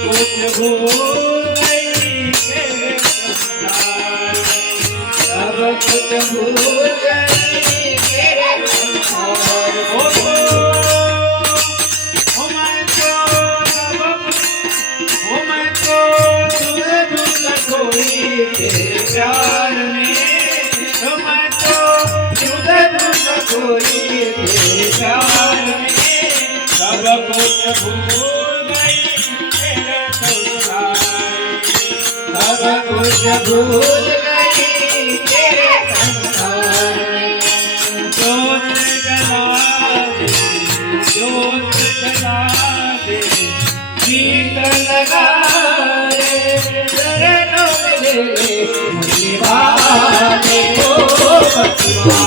कुछ भूल गई तेरे संसार सब कुछ भूल गई तेरे संसार मैं तो तुझे दूसरा कोई तेरे प्यार में मैं तो तुझे दूसरा कोई तेरे प्यार में सब कुछ भूल गई तेरे संसार सब कुछ भूल गई तेरे संसार में जोत जला दे जोत जला दे गीत लगा रे चरणों में ले ले मुझे बाते ओ बचवा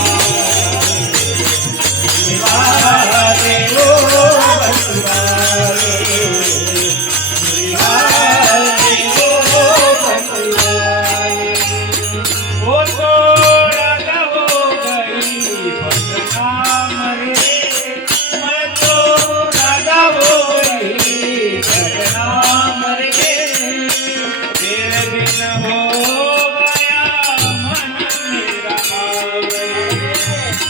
बाते ओ बचवा बाते ओ बचवा वो तो राजा हो गई बदनाम रे मैं तो राजा हो गई बदनाम रे तेरे बिन हो गया मन मेरा बावरे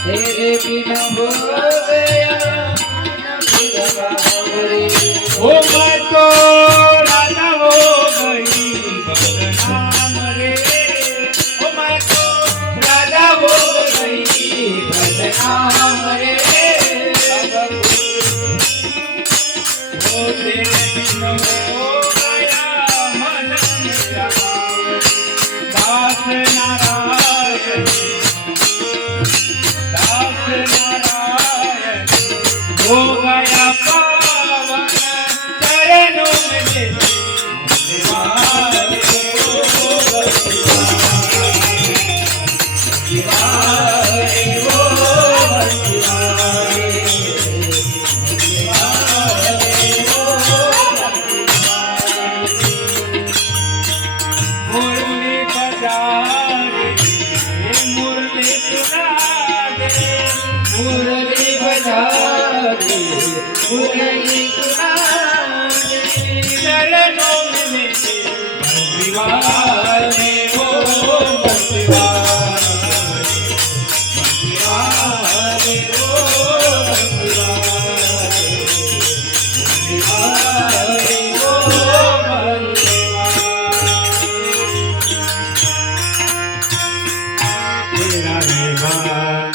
तेरे बिन हो गया मन मेरा बावरे ओ मैं तो राजा हो गई बदनाम रे ओ मैं तो राजा हो गई बदनाम रे ओ तेरे बिन हो गया मन मेरा दास नारायण दास नारायण हो गया पावन चरणों में ले शिवाय ओ शिवाय ओ मुरली बजा रे मुरली सुना दे मुरली बजा रे मुरली सुना दे चरणों में मेरे शिवाय ओ शिवाय शिवाय ओ शिवाय ओ तेरा रहमान तेरा रहमान